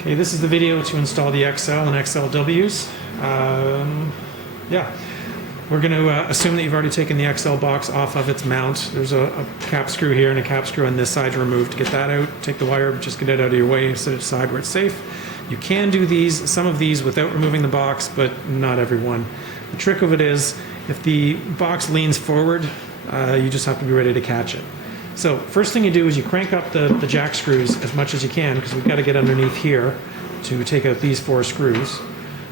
Okay, this is the video to install the XL and XLWs. Yeah, we're going to assume that you've already taken the XL box off of its mount. There's a cap screw here and a cap screw on this side to remove. To get that out, take the wire, just get it out of your way, set it aside where it's safe. You can do some of these without removing the box, but not every one. The trick of it is, if the box leans forward, you just have to be ready to catch it. So first thing you do is you crank up the jack screws as much as you can, because we've got to get underneath here to take out these 4 screws.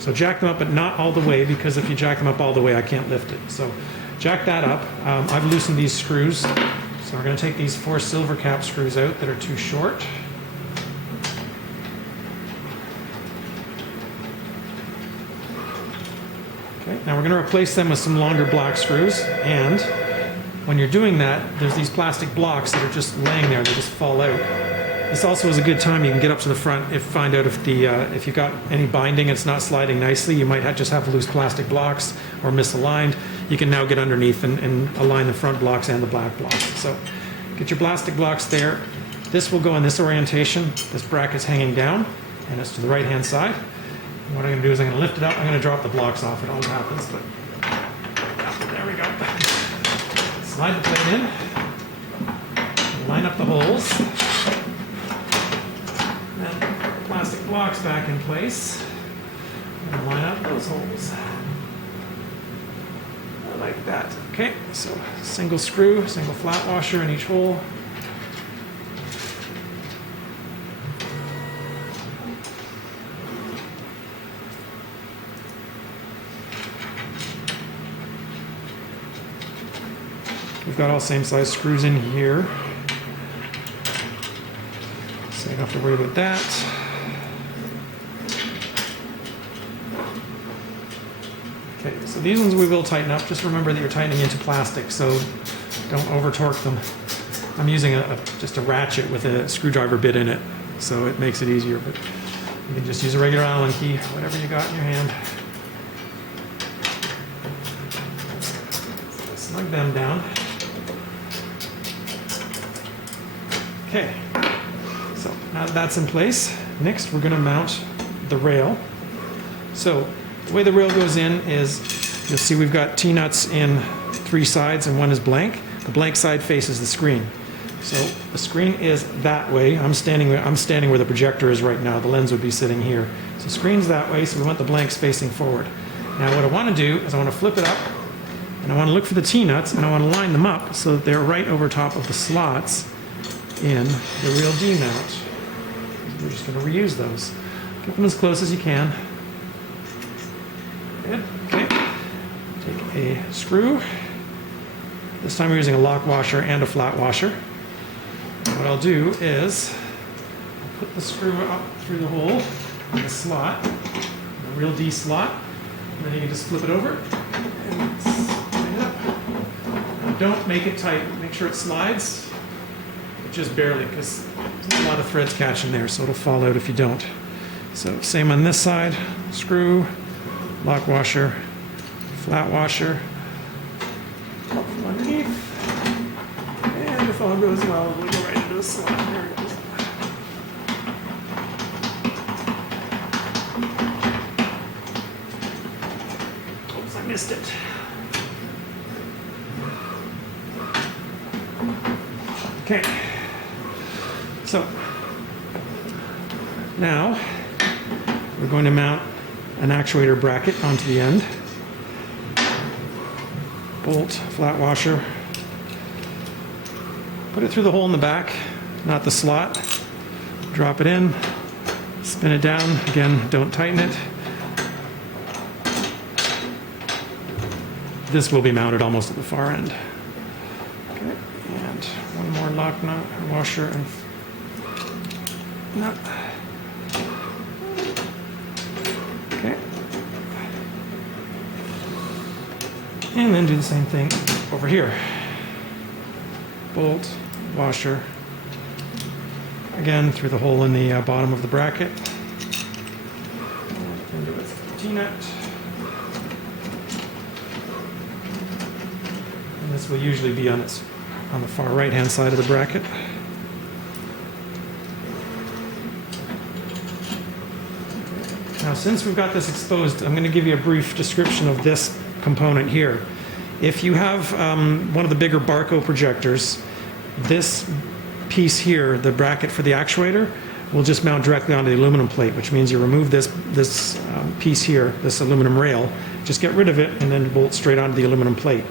So jack them up, but not all the way, because if you jack them up all the way, I can't lift it. So jack that up. I've loosened these screws. So we're going to take these 4 silver cap screws out that are too short. Okay, now we're going to replace them with some longer black screws, and when you're doing that, there's these plastic blocks that are just laying there. They just fall out. This also is a good time you can get up to the front find out if you've got any binding and it's not sliding nicely. You might just have loose plastic blocks or misaligned. You can now get underneath and align the front blocks and the back blocks. So get your plastic blocks there. This will go in this orientation. This bracket's hanging down, and it's to the right-hand side. And what I'm going to do is I'm going to lift it up. I'm going to drop the blocks off. It always happens, but there we go. Slide the plate in, line up the holes, then put the plastic blocks back in place, and line up those holes. Like that. Okay, so single screw, single flat washer in each hole. We've got all same size screws in here, so you don't have to worry about that. Okay, so these ones we will tighten up. Just remember that you're tightening into plastic, so don't over torque them. I'm using just a ratchet with a screwdriver bit in it, so it makes it easier, but you can just use a regular Allen key, whatever you got in your hand. Snug them down. Okay, so now that that's in place, next we're going to mount the rail. So the way the rail goes in is, you'll see we've got T-nuts in 3 sides and 1 is blank. The blank side faces the screen. So the screen is that way. I'm standing where the projector is right now. The lens would be sitting here. So screen's that way, so we want the blanks facing forward. Now what I want to do is I want to flip it up, and I want to look for the T-nuts, and I want to line them up so that they're right over top of the slots in the real D mount. We're just going to reuse those. Get them as close as you can. Good. Okay. Take a screw. This time we're using a lock washer and a flat washer. And what I'll do is I'll put the screw up through the hole in the slot, the real D slot, and then you can just flip it over and tighten it up. Now don't make it tight. Make sure it slides. Just barely, because there's a lot of threads catching there, so it'll fall out if you don't. So same on this side, screw, lock washer, flat washer, from underneath, and if all goes well, we'll go right into the slot. There it goes. Oops, I missed it. Okay. So now we're going to mount an actuator bracket onto the end. Bolt, flat washer. Put it through the hole in the back, not the slot. Drop it in, spin it down. Again, don't tighten it. This will be mounted almost at the far end. Okay, and one more lock nut, washer, and nut. Okay. And then do the same thing over here. Bolt, washer, again through the hole in the bottom of the bracket. Into its T-nut. And this will usually be on the far right-hand side of the bracket. Now, since we've got this exposed, I'm going to give you a brief description of this component here. If you have one of the bigger Barco projectors, this piece here, the bracket for the actuator, will just mount directly onto the aluminum plate, which means you remove this piece here, this aluminum rail, just get rid of it, and then bolt straight onto the aluminum plate.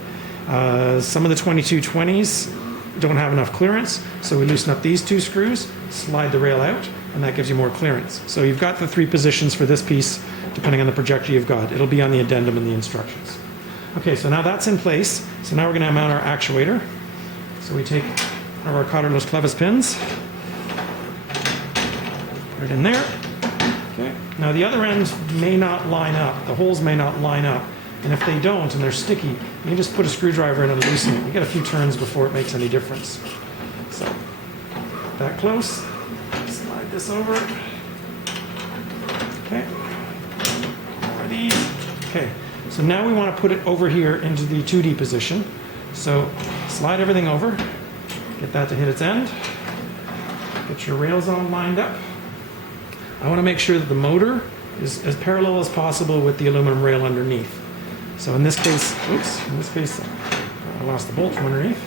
Some of the 2220s don't have enough clearance, so we loosen up these two screws, slide the rail out, and that gives you more clearance. So you've got the 3 positions for this piece, depending on the projector you've got. It'll be on the addendum in the instructions. Okay, so now that's in place. So now we're going to mount our actuator. So we take one of our Cotter-Los Clevis pins, put it in there. Okay. Now the other ends may not line up. The holes may not line up. And if they don't and they're sticky, you can just put a screwdriver in and loosen it. You get a few turns before it makes any difference. So that close. Slide this over. Okay. More of these. Okay. So now we want to put it over here into the 2D position. So slide everything over. Get that to hit its end. Get your rails all lined up. I want to make sure that the motor is as parallel as possible with the aluminum rail underneath. So in this case, I lost the bolt from underneath.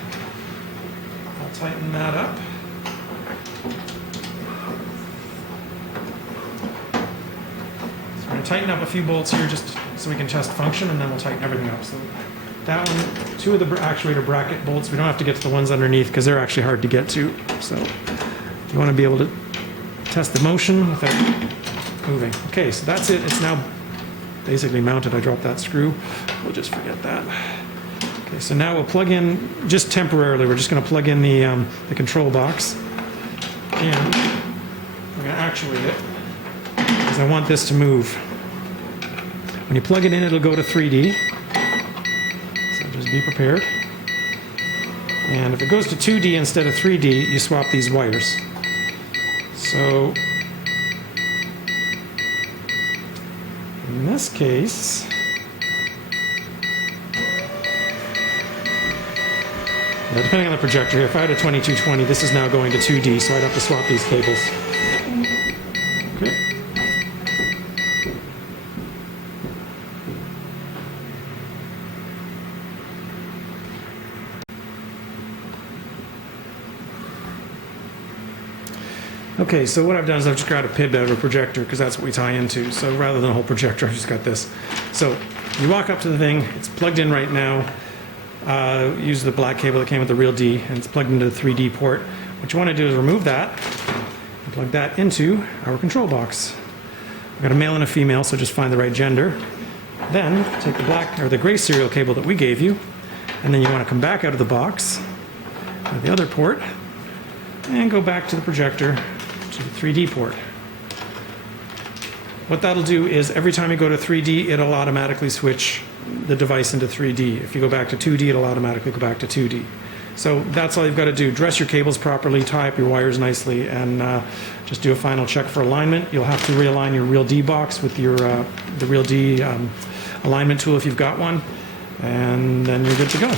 I'll tighten that up. So we're going to tighten up a few bolts here just so we can test function, and then we'll tighten everything up. So that one, 2 of the actuator bracket bolts, we don't have to get to the ones underneath because they're actually hard to get to. So you want to be able to test the motion without moving. Okay, so that's it. It's now basically mounted. I dropped that screw. We'll just forget that. Okay, so now we'll plug in, just temporarily, we're just going to plug in the control box. And we're going to actuate it because I want this to move. When you plug it in, it'll go to 3D. So just be prepared. And if it goes to 2D instead of 3D, you swap these wires. So in this case, depending on the projector here, if I had a 2220, this is now going to 2D, so I'd have to swap these cables. Okay. Okay, so what I've done is I've just grabbed a pib out of a projector because that's what we tie into. So rather than a whole projector, I've just got this. So you walk up to the thing, it's plugged in right now. Use the black cable that came with the real D, and it's plugged into the 3D port. What you want to do is remove that and plug that into our control box. I've got a male and a female, so just find the right gender. Then take the black or the gray serial cable that we gave you, and then you want to come back out of the box with the other port and go back to the projector to the 3D port. What that'll do is every time you go to 3D, it'll automatically switch the device into 3D. If you go back to 2D, it'll automatically go back to 2D. So that's all you've got to do. Dress your cables properly, tie up your wires nicely, and just do a final check for alignment. You'll have to realign your Real D box with your the Real D alignment tool if you've got one, and then you're good to go.